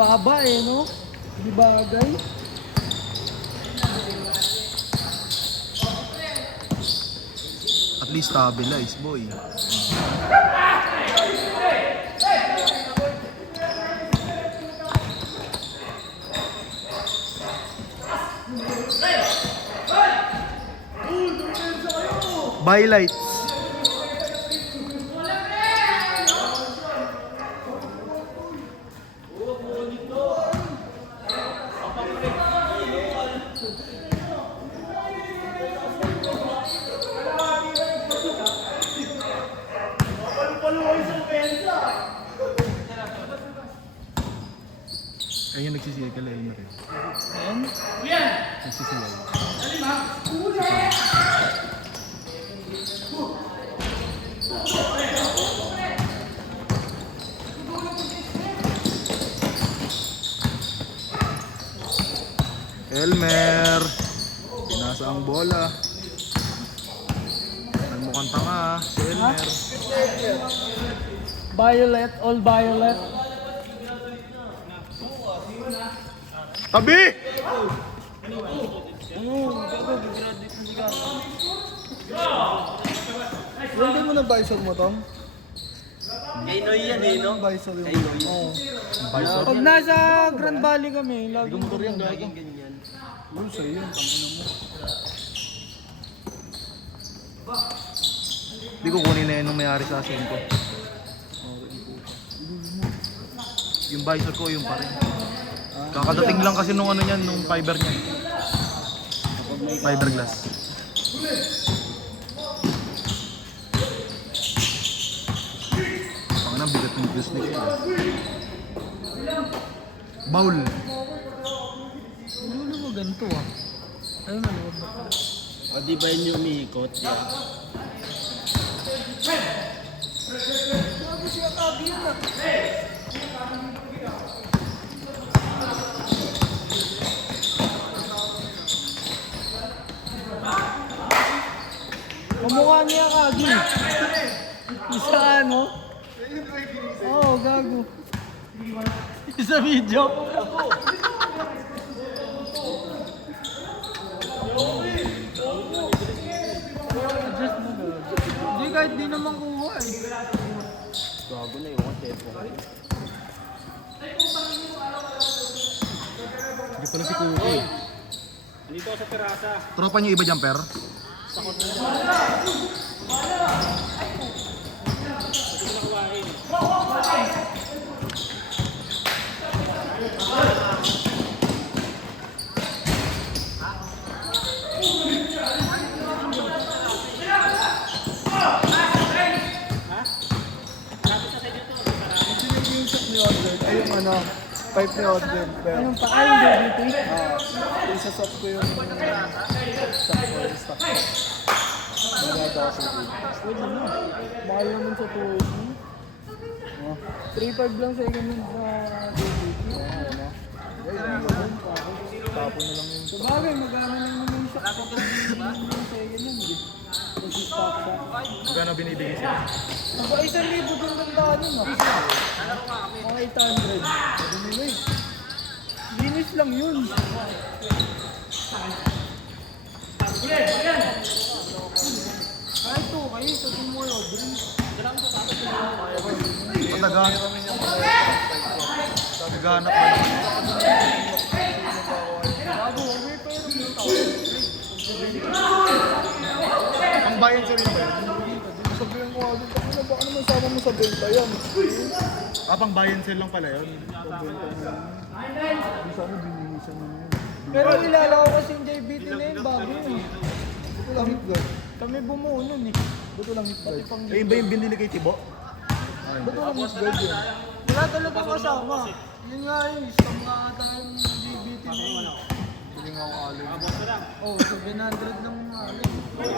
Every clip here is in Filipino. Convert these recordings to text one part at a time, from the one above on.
baba eh, no? Di bagay. At least stabilize, boy. Bylights. Ayun yung nagsisirkel eh, yun rin. Ayan. Nagsisiyay. Elmer! Pinasa ang bola. Mukhang tanga si Elmer. Violet, all violet. Tabi! Hindi mo na visor mo, Tom? Kay Noy yan eh, no? Visor yun. Kay Noy. Oo. Visor. Pag nasa Grand Valley kami, lagi mo motor yan, gago. Laging ganyan. Yun sa'yo yun, tangina mo. Hindi ko kunin na yun nung may-ari sa asin ko. Yung visor ko, yung pa rin. Kakadating lang kasi nung ano niyan, nung fiber niyan. Fiberglass. Panganang bigat ng Diyos nito. Bowl. Ano mo ganito ah? Ayun na, huwag na. O di ba yun yung umiikot? Yan. Kamukha niya kagi. Isa ano? Oo, gago. Isa video. Adjust mo ba? Hindi, kahit di naman kuha eh. Gago na yung tempo. Hindi pala si Cookie. Dito sa terasa. Tropa niya iba jumper? Ay, yung ano, pipe ni Odin. Anong pa? Ay, yung DDT? Isasop ko yung stock ko. Maganda ako sa pwede na. Mahal naman sa tuwid. 3.5 lang sa ganun sa DDT. Tapon na lang yung stock. Sabagay, magkano lang naman yung stock ko. Second yan, di. Kasi stock siya. Magkano binibigay siya? Naka 1,000 doon ng daan yun ah. Mga 800. Sabi nila eh. Linis lang yun. Kahit to, kayo sa Timor o drink. Pataganap kami niya. Pataganap ba naman? Bago, may pera mo tao. Ang bayan sa'yo na ba yun? Sabihin ko agad, ano baka naman sama mo sa benta yan. Pang bayan sale lang pala yun. Pabenta mo yan. Hindi sana binilisan mo yun. Pero kilala ko kasi yung JBT na yun, bago yun. Buto lang hit guard. Kami bumuo nun eh. Buto lang hit guard. Eh, ba yung binili kay Tibo? Buto lang hit guard yun. Wala talaga kasama. Yun nga yun, isang nga ata yung JBT na yun. Piling ako alin. Oh, 700 lang mga alin. Hindi,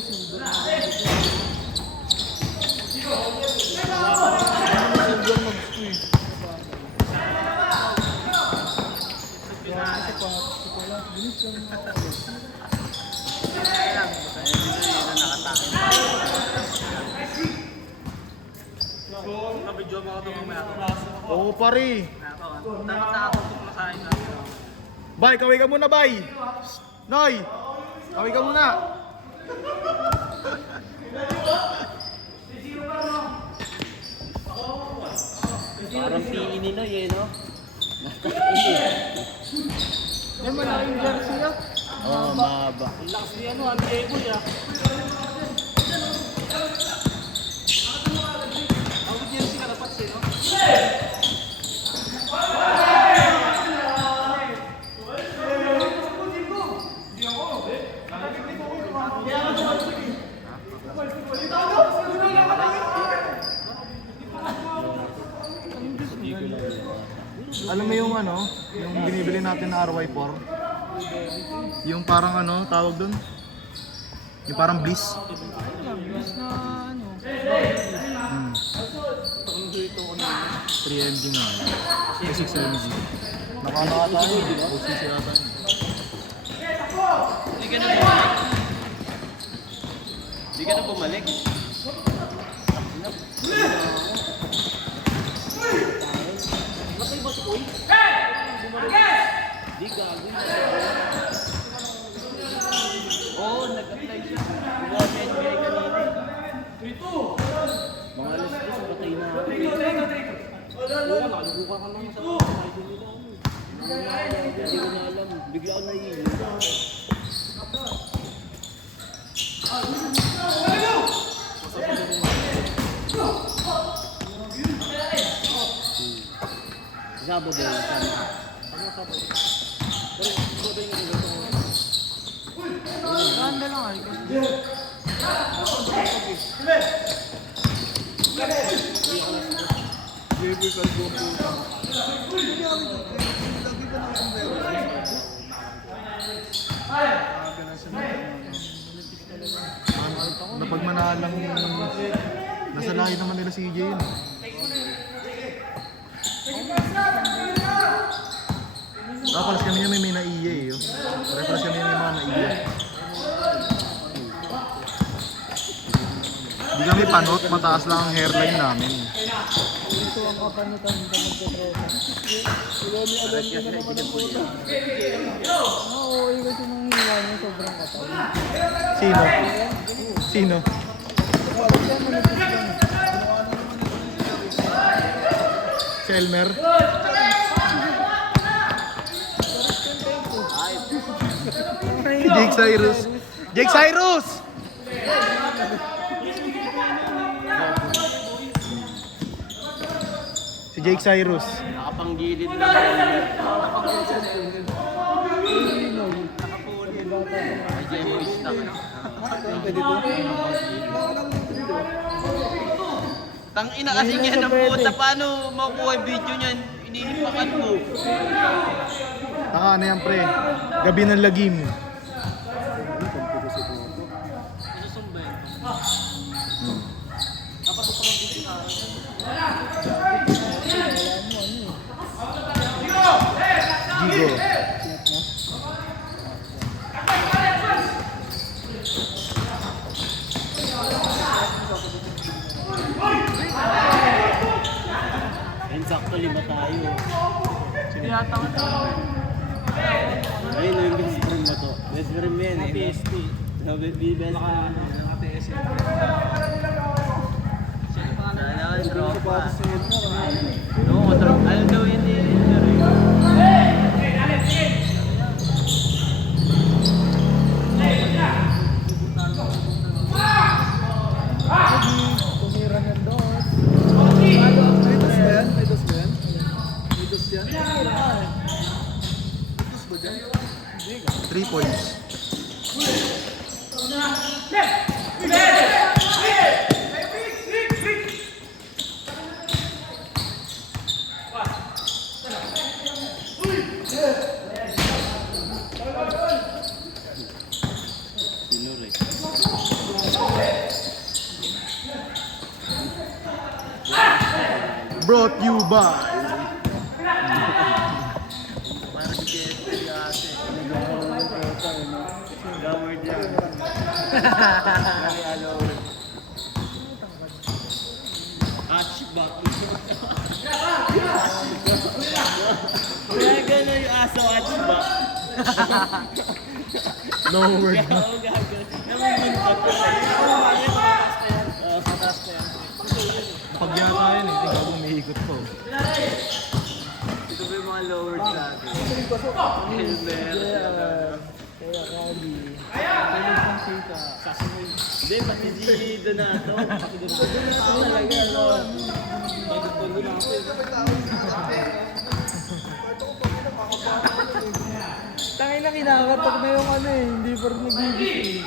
silver. Silver mag-squeeze. Kasi pa, wala. Bilis lang ako. Nabidyo mo ako ito mamaya. Oo, pare. Nakatutok na sa akin. Bay, kaway ka muna, bay. Noy, kaway ka muna. Parang PE ni Noy eh, no? Yan malaking jersey ah. Oo, mahaba. Ang lakas ni ano, ang Eboy ah. Ang jersey ka dapat siya, no? Alam mo yung ano, yung binibili natin na RY4? Yung parang ano, tawag dun? Yung parang bliss. Bis na ano. 3MG nga. 6MG. Nakano ka tayo. OCC ata. Hindi ka na bumalik. Hindi ka na bumalik. Matay ba si Koy? Hindi gago. Oo, nag-apply siya. Buwan sa NBA kanina eh. Mga alas 10, patay na ako. Wala, nakalubukan ka lang sa idol nila. Hindi ko na alam. Bigla ako nahihilo. Sabado yun. Ano sabado? Pero sabado yung Ganda lang ay. Baby kalbo po. Napagmanalang nasa lahi naman nila si EJ yun. Paras kami niya may naiya eh. Paras kami may mga naiya. Hindi kami panot, mataas lang ang hairline namin. Ito ang kapanutan ka magdadresa. Ilomi alam ko na naman ang puta. Oo, kasi nung hiwa niya sobrang katawan. Sino? Sino? Wala siya manipis lang. Si Elmer? Si Jake Cyrus. Jake Cyrus! Si Jake Cyrus. nakapanggilid na helmet. Ay, Jemboy stock. Tangina kasi niya ng puta. Paano makukuha yung video niyan? Inihipakan mo. Ano yan pre? Gabi ng lagim. Gigo. Ayun, sakto 5 tayo. Yata ka to. Ayun, yung best friend mo to. Best friend mo yan eh. PSP. Sabi, best friend. Naka-PSP. Sana, tropa. Oo, tropa. Ano daw yun Tumira ng dos. May dos ba yan? May dos ba yan? May dos yan? 3 points. Sinure. Brought you by Parang si PSP ate. Gaward yan. Very alone. Catch ba? Kaya gano'n yung aso at ba? No word na. Oo, gago. Namumundot ko sa'yo. Mataas pa yan. Pag yata yun eh, ikaw umiikot po. Ito ba yung mga lower sa akin? Kaya Kali. Hindi, pati si Donato. Pati Donato talaga. Pagod na ako. Tangay na kinakatok na yung ano eh, hindi pa rin nag-ibig.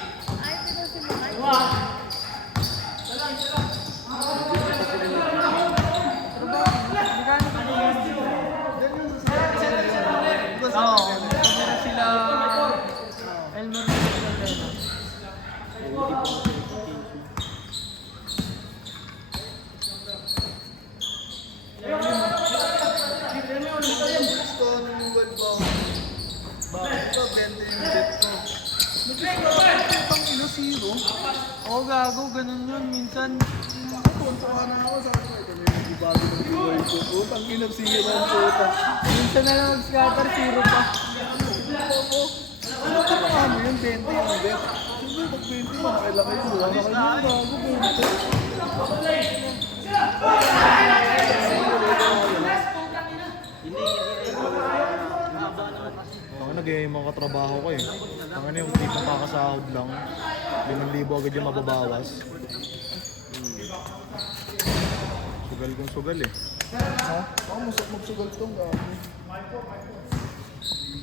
Oo, gago, ganun yun. Minsan, tuntua na ako sa akin. Ito na yung bago ng buhay ko. Utang kinapsiyan ang puta. Minsan na lang mag-scatter, zero pa. Ano ka pa mo yun? 20 yung bet. Siyempre, pag 20 mo, nakilaki yun. Wala kayo yung bago, 20. Tangan mga katrabaho ko eh. Tangan yung tipong kakasahod lang. 5,000 agad yung mababawas. Sugal kong sugal eh. Ha? Ako magsugal tong gago.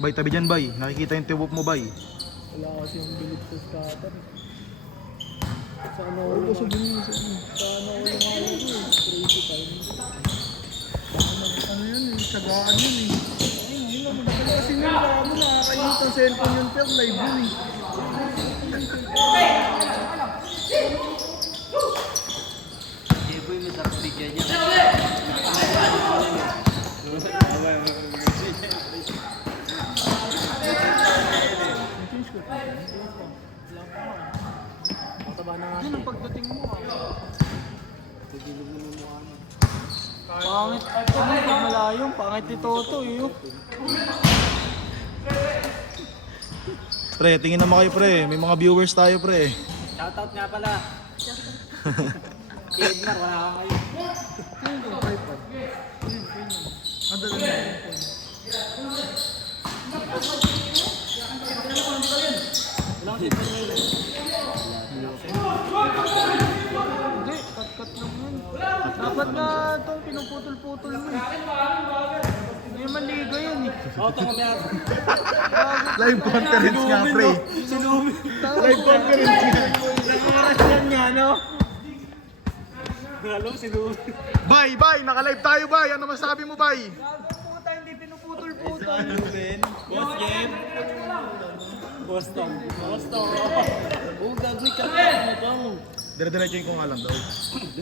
Bay, tabi dyan bay. Nakikita yung tiwop mo bay. Wala kasi yung bilit sa scatter. Sana ulo sa binisan. Sana ulo nga ulo eh. Crazy time. Ano yun eh, tsagaan yun eh. Ayun, yun lang. Kasi nyo, baka mo nakakainit ang cellphone yun, pero live yun eh. Jeboy, masarap bigyan niya. Mataba na nga siya. Ang pagdating mo ah. Pagilog mo ng mukha mo. Pangit. Pag malayong, pangit ni Toto eh. Pre, tingin naman kayo pre. May mga viewers tayo pre. Shoutout nga pala. Edmar, wala ka kayo. Ano yung tripod? Ang dala na yung phone. Walang sipon ngayon. Hindi, cut-cut lang yun. Dapat na itong pinuputol-putol mo eh. Hindi man liga yun eh. Oo, ito mamaya. Live conference nga pre. Sinumi. Live conference nga. Oras yan nga, no? Alam, sinumi. Bay, bay, naka-live tayo bay. Ano masabi mo bay? Puta, hindi pinuputol-putol. Boss game. Boss Tom. Boss Tom. Oo, gagawin ka mo tong. Dire-diretso ko nga lang daw.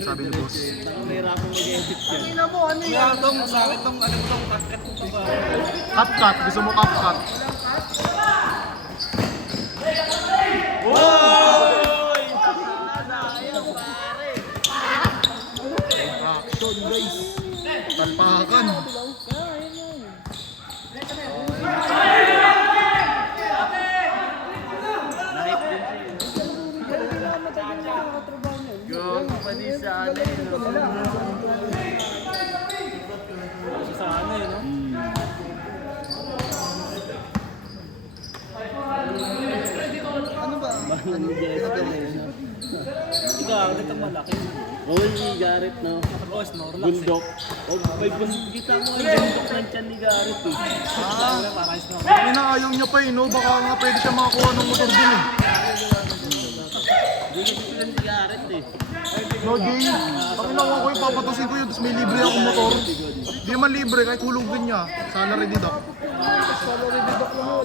Sabi ni boss. Mahirap akong mag-edit yan. Tingnan mo, ano Kaya yan? tong, sakit tong, anong tong, cut mo pa ba? Cut-cut. Gusto mo cut-cut. Oy! Nasayang pare. Action guys. Talpakan. Night din siya. Gago pa di sa ano yun. Sa ano yun, no? Ano ba? Ikaw, ang gatang malaki. Oo, ni Garrett, no? Oo, Snorlax. Bundok. O, may bundok. Kita mo yung bundok ng tiyan ni Garrett, eh. Para Snorlax. Hindi na ayaw niya pa eh no. Baka nga pwede siya makakuha ng motor dun eh. Hindi kasi sila ni Garrett, eh. No Jay. Pag inawa ko yung papatasin ko yun. Tapos may libre akong motor. Hindi naman libre kahit hulog din niya. Salary deduct. Salary deduct lang mo.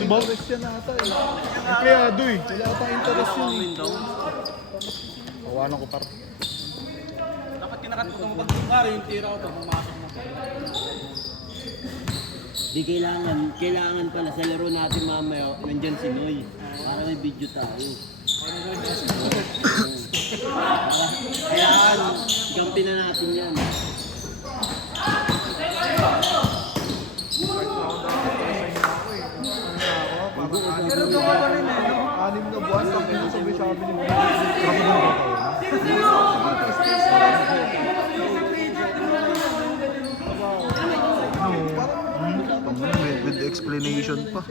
Diba? Interest yan ata eh. Empleyado eh. Wala pa interest yun eh. Kawanan ko par. Dapat kinakat ko itong pagkukari, yung tira ko ito, pumasok na pa. Di kailangan pala sa laro natin mamaya, nandyan si Noy. Para may video tayo. Kailangan, gampi na natin yan. Pero doon ka pa rin eh, no? 6 na buwan, tapos yung sabi ni Bro. With explanation pa.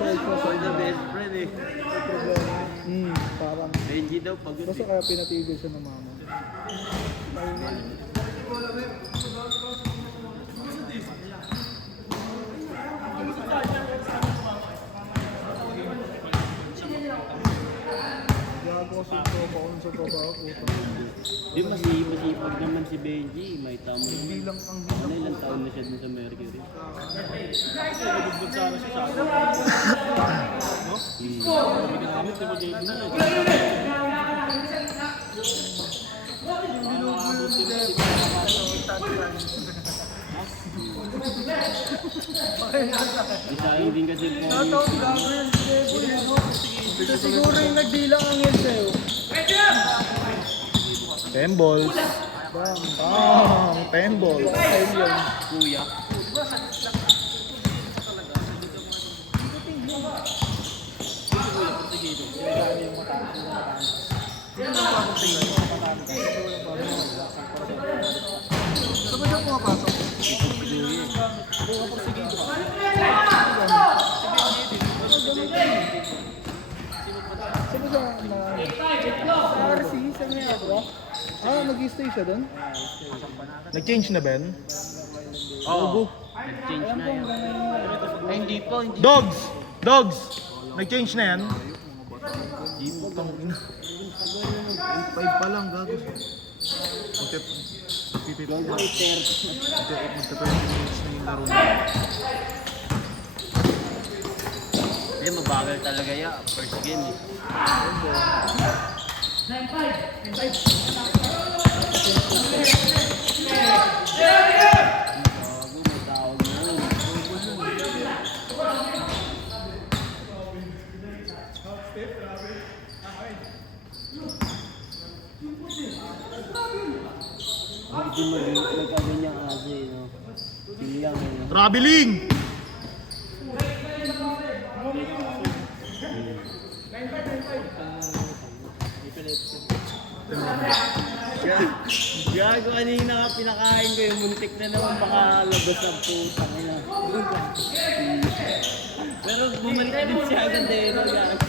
For the best friend eh. Parang, Benji daw pagod basta eh. kaya pinatigil siya ng mama. Gago kasi ito, baon sa trabaho, utang. Di masipag naman si Benji. May tamo naman. Bilang ang Ano ilang taon na siya dun sa Mercury? Isayang din kasi po. ito siguro yung nagdilang ang yun sa'yo. 10 balls. Bang! 10 balls. Kuya. Saan ba siya pumapasok? Saan ba siya na... RC? Saan niya ako? Ah, nag-stay siya doon? Nag-change na, Ben? Oo. Nag-change na yan. Ay, hindi po. Hindi. Dogs! Dogs! Nag-change na yan? Putang ina. 5 pa lang, gago. Gago ay 30. Magka 20 minutes na yung laro na. Hindi, mabagal talaga yan. First game eh. Gago, may tawag na yun. Hindi magkaganyang asa eh, no? Siyang eh, no? Traveling! Gago, kanina ka pinakain ko yung muntik na naman baka labas ang putang ina. Pero bumalik din siya agad eh, no? Gago.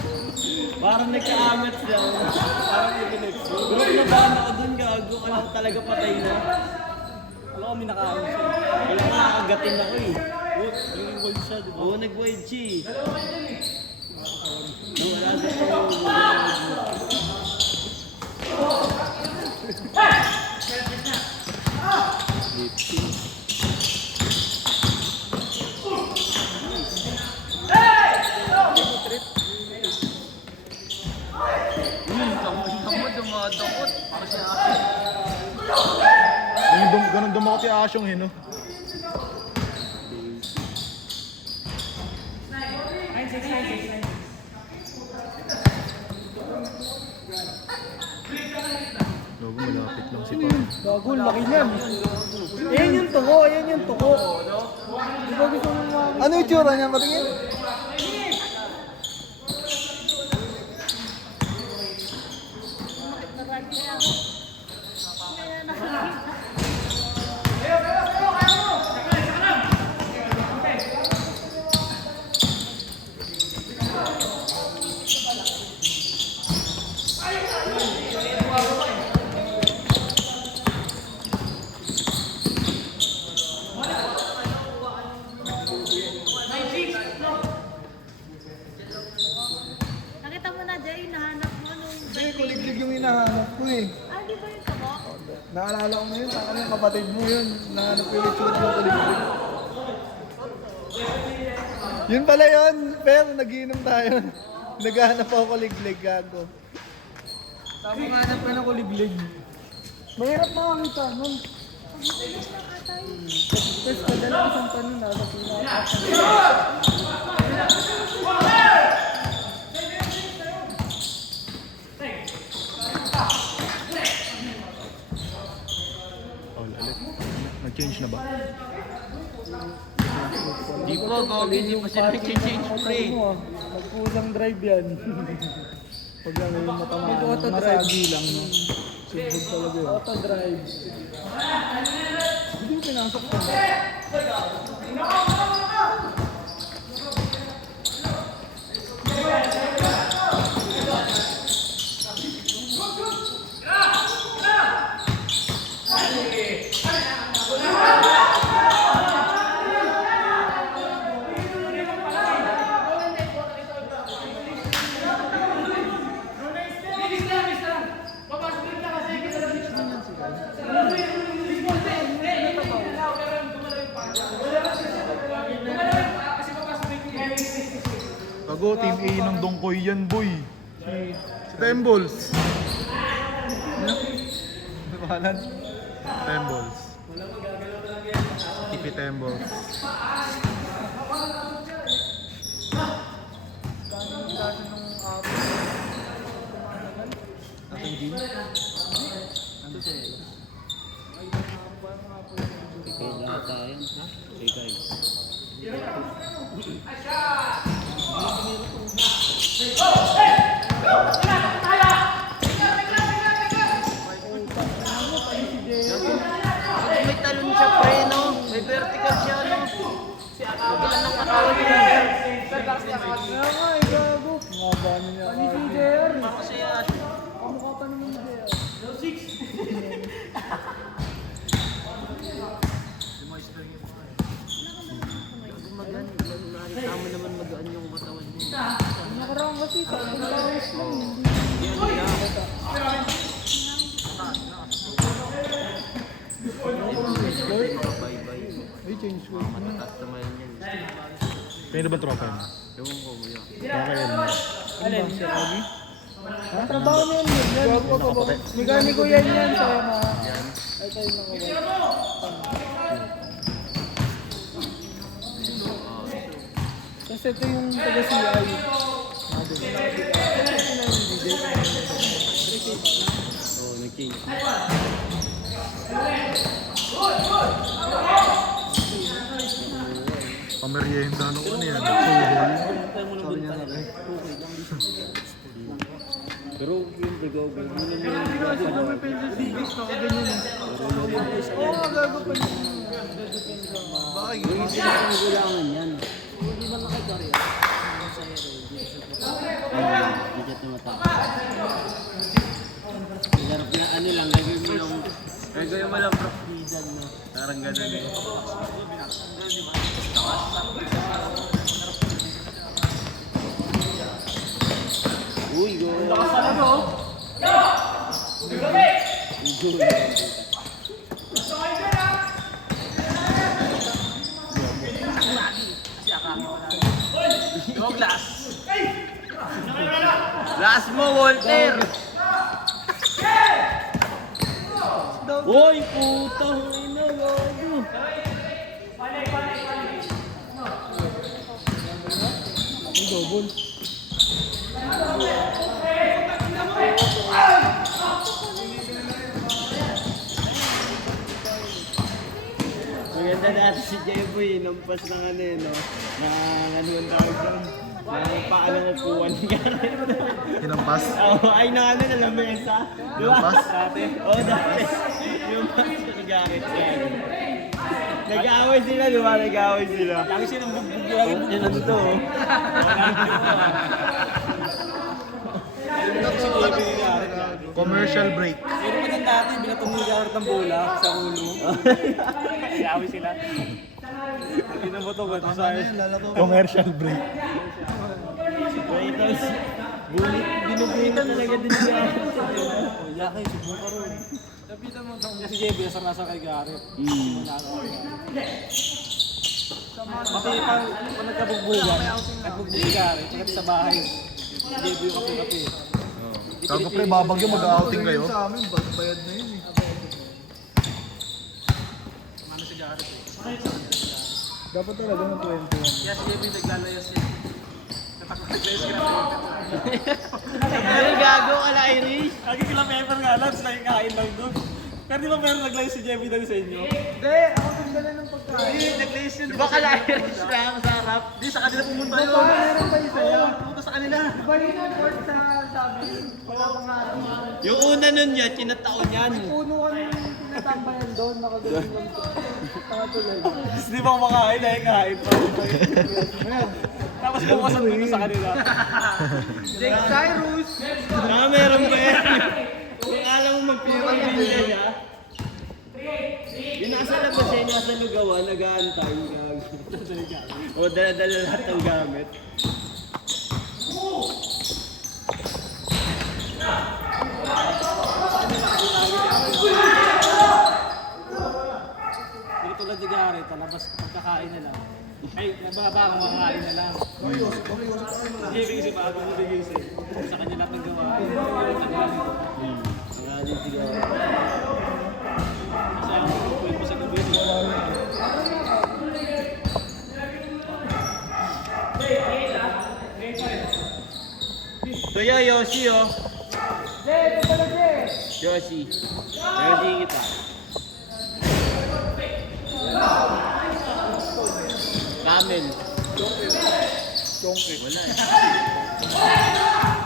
Parang nagkaamat siya. Parang ibinig. Pero kinabahan ako dun, gago. Alam ko talaga patay na. Alam ko, minakain siya. Wala ko nakagatin ako eh. Yung wild siya, di ba? Oo, nag-wild siya eh. Wala sa Ganun dumakot yung asyong eh, no? Gago, malapit lang si Pao. Gago, laki niyan. Ayan yung tuko, ayan yung tuko. Di ba gusto mo mga... Ano yung tsura niya? Patingin? Nakita mo na, Jay, nahanap mo nung Hindi, kuliglig yung hinahanap ko eh. Ah, di ba yung tumo? Naalala ko na yun, saka yung kapatid mo yun. Nahanap ko yung itsura ng kuliglig. Yun pala yun, pero nagiinom tayo. Naghahanap ako kuliglig, gago. Tama nga hanap ka ng kuliglig. Mahirap makakita nun. Tapos kadala isang tanong na sa pinaka. nag-change na ba? Di po, Gogi, di pa sila nag-change pre. Magkusang drive yan. Pag lang yung matamaan, nasagi lang, no? Sugbog talaga yun. Auto drive. Hindi yung pinasok ko. Tago, team A ng Dongkoy yan, boy. Si Tembles. Bahalan. Tembles. Tipi Tembles. Kaya tayo, ha? Okay guys. May talon siya pre, no? May vertical siya, no? Si Akabilan ng katawan niya. Kaya nga, gago. Nga ba niya? Ano si JR? Kasi yan. Kamukha pa naman ni JR. Tama naman magaan yung katawan niya. Nakaraan kasi, sa tawis lang. Bye-bye. Ay, change ko. Matatas naman yan. Kaya na ba tropa yun? Ewan ko mo yan. Okay yun. Alin? Si Robbie? Ha? Trabaho na yun. Yan. Mekaniko yan yan. Kaya na. Ay, tayo nakawal. Kasi ito yung taga-CI. Oo, nag-change. Pamerienda nung ano yan. Suhol. Sabi niya na rin. Pero yung Brigogo, ano naman yung Ano may penalty? Ganyan eh. Oo, gago pa yun. yung isa ng gulangan yan. Hindi siya tumatama. Igarap niya, ano lang, gagawin mo lang prof-disan, no? Parang ganun eh. Uy, go! Ang lakas na no? Go, glass! Glass mo, Walter! Uy, puta! Ina, gago! Ang double. Maganda dati si Jeboy, nampas ng ano eh, no? Na ano ang tawag doon? Na paano na puwan ni Garrett. Hinampas. Oo, ay na ano na lamesa. Di ba? Nampas? Dati. Oo, dati. Yung pas ni Garrett. Nag-aaway sila, di ba? Nag-aaway sila. Lagi silang bugbog. Lagi bugbog. Yan ang totoo. Commercial break. Pero maganda dati, binatong ni Garrett ang bola sa ulo. Siyawi sila. Hindi na mo ito, ba't Commercial break. Tapos, binubuhitan talaga din siya. Yakay, subo ka rin. Lapitan mo itong si JB, nasa kay Garrett. Pati pag nagkabugbugan, nagbugbog si Garrett, pagkati sa bahay. JB yung kape-kape. Kago pre, babagyo mag-outing kayo. Sa amin, bayad na yun eh. Dapat talaga ng 21. Yes, JB naglalayas yun. Ay, gago ka na, Irish. Lagi sila member nga lang, sila yung kain lang doon. Pero di ba meron nag-live si Jemmy daw sa inyo? Hindi, ako nagdala ng pagkain. Hindi, nag-live yun. Di ba kala-Irish na masarap? Di, sa kanila pumunta yun. Paano meron pa isa Oo, yun? pumunta sa kanila. Diba yun ang court sa sabi? Wala pang araw. Yung una nun niya, tinataon yan. Puno kami tinatambayan doon, nakagaling lang. Nakatuloy. Tapos di ba kumakain ay kain pa. Tapos bukas ang dulo sa kanila. Jake Cyrus! Meron ba yan? Kung alam mo magpirang bilya niya, yung nasa labas siya, yung nasa lugawan, nag-aantay. O dala-dala lahat ng gamit. Hindi tulad ni Gary, talabas pagkakain na lang. Ay, nababa kung makakain na lang. Hindi kasi bago mo bigising. Sa kanya lahat ng gawain. Ang aling sigaw. Kasi ang pagpuin mo sa gabi. Kuya Yoshi oh. Yoshi. Ready kita. Camel. Chongke. Wala eh.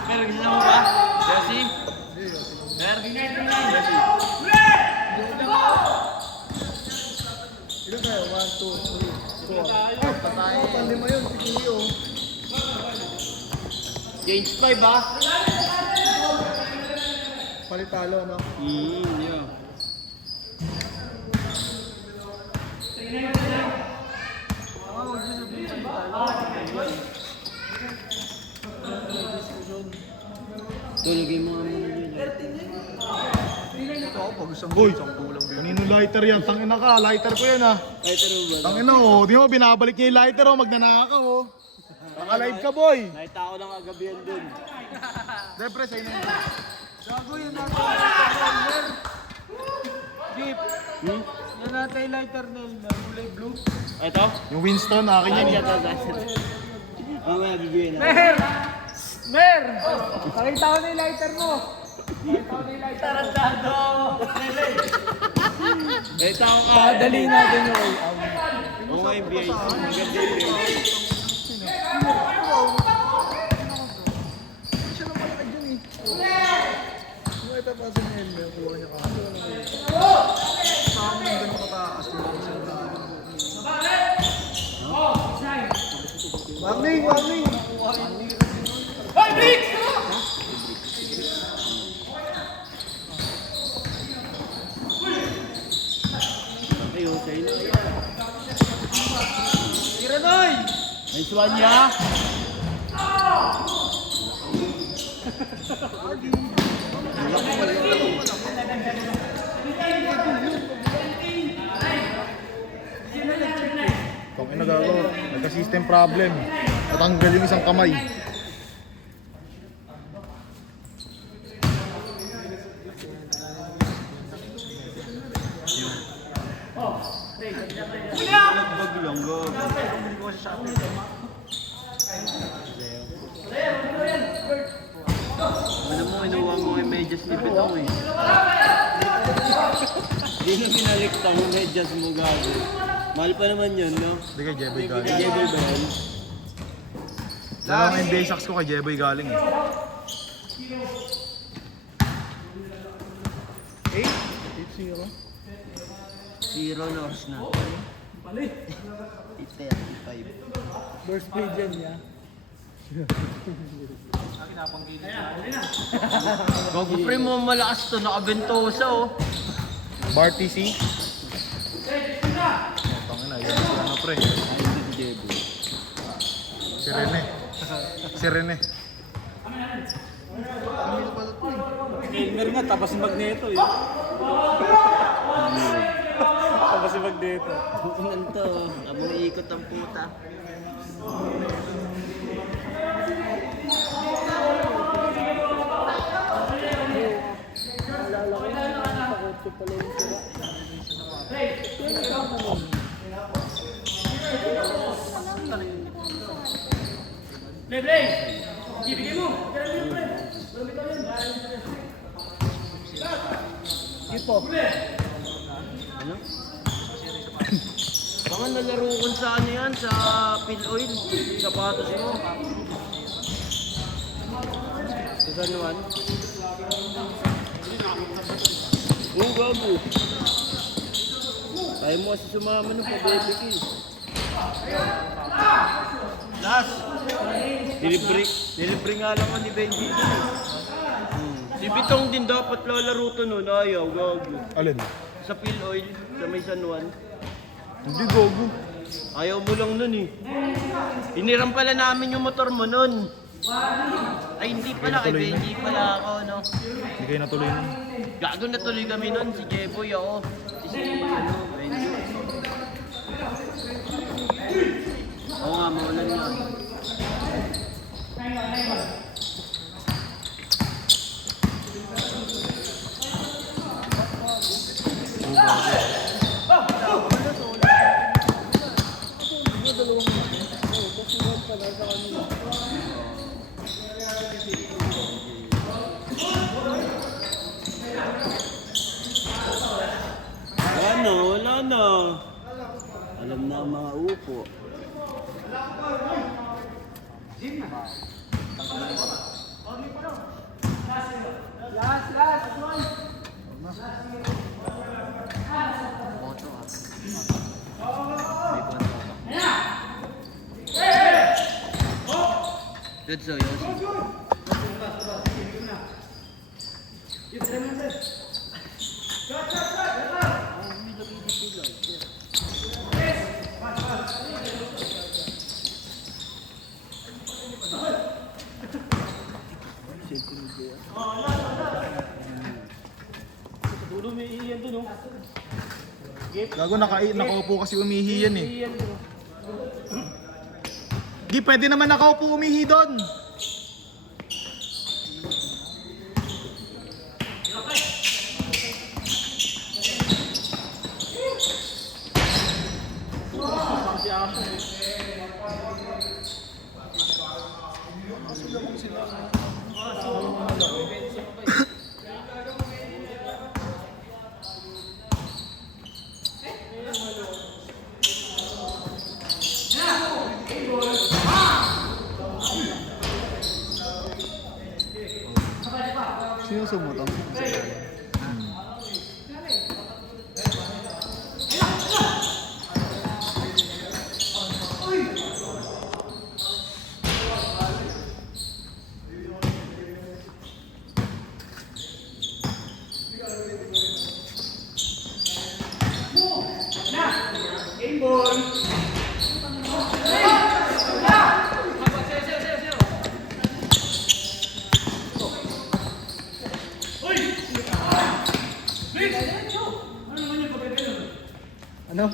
Pero gusto mo ba? Yoshi? Pero Yoshi. Ilan tayo? 1, 2, 3, 4. Patay. Panlima yun, si Kiyo. Change 5 ba? Palitalo, no? Yeah. Tulogin mo ang Uy, kanino lighter yan? Tangina ka, lighter ko yan ah. Kahit ano ba? Tangina oh, di mo binabalik niya yung lighter oh, magnanakaw oh. Naka-live ka boy. Nakita ko lang kagabi yan dun. Depre, sa inyo. Gago yun natin. Jeep, Hmm? yan natin yung lighter na kulay blue. Ito? Yung Winston, akin yan. Ito. Mamaya bibigyan na. Mer! Mer! Nakita ko na yung lighter mo. Nakita ko na yung lighter mo. Tarantado! Ito ako ka. Padali natin yung Oo nga yung BIC. Maganda yung BIC. siya lang malaki dyan eh. Yung ito pa sa niya, kuha niya ka. Saan yung ganun kataas yung warning! Warning! Ayun, sa'yo. Tiranoy! Nice one niya. Tangina gago, nagka-system problem. Natanggal yung isang kamay. Baglonggo. Ano mo, inuwa mo yung medyas ni Betong eh. Hindi na pinalikta yung medyas mo gago. Mahal pa naman yun, no? Hindi kay Jeboy Kay galing. Jeboy ba yan? Dalawang NBA socks ko kay Jeboy galing eh. 8-0. Zero loss na. Balik! 5. Burst play dyan niya. Gago pre mo malakas to, nakabentosa oh. Bar TC. Tangina, yun si ano pre. Ayun si Jeboy. Si Rene. Si Rene. Gamer nga, tapos si Magneto eh. Tapos si Magneto. Unan to, abang ikot ang puta. Lalaki na yung takot pala yung sira. Ipo. nalaro ko sa ano yan, sa Pil Oil, sapatos mo. Sa San Juan? Oo, gago. Tayo mo kasi sumama ng pabebek eh. Last! Nilibre nga lang ako ni Benji. Si Bitong din dapat lalaro to nun, ayaw, gago. Alin? Sa Pil Oil, sa may San Juan. Hindi, gogo. Ayaw mo lang nun eh. Hiniram pala namin yung motor mo nun. Ay hindi pala, kay natuloy na. Benji pala ako, no? Hindi kayo natuloy nun. Gago natuloy kami nun, si Jeboy ako. Si ano, Benji. Oo nga, maulan nga. Wala na. Alam na ang mga upo. Good, so Yoshi. Dulo may iyan doon, no? Gago, nakaupo kasi umihi yan eh. Di, pwede naman nakaupo umihi doon. Sino sumutang? Ano?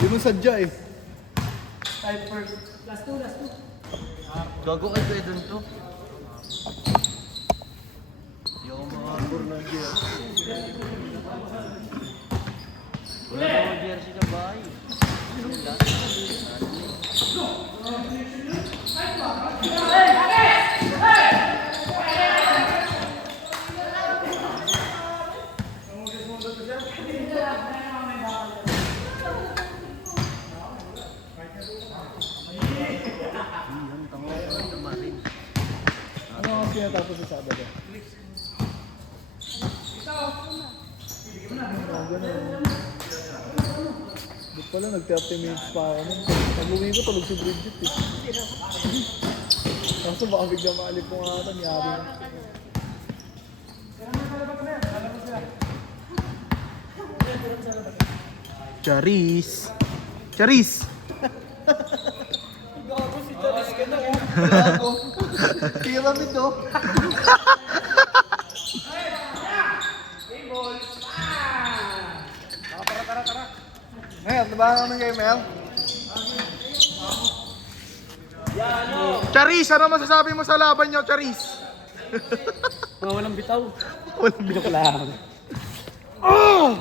Hindi mo sadya eh. Gago kay Pedon to. Yung mga wala pa mga jersey na bahay. Ano ang sinatapos sa Sabado? Ba't pala nag-30 minutes pa ako nun? Pag-uwi ko, tulog si Bridget eh. Kaso baka bigla maalip ko nga ata, niyari na. Charis. Charis! Pyramid oh! Mel, nabahan ka ng game, Mel? Charis! Ano masasabi mo sa laban nyo, Charis? Mga walang bitaw. Walang Joke lang. Oh!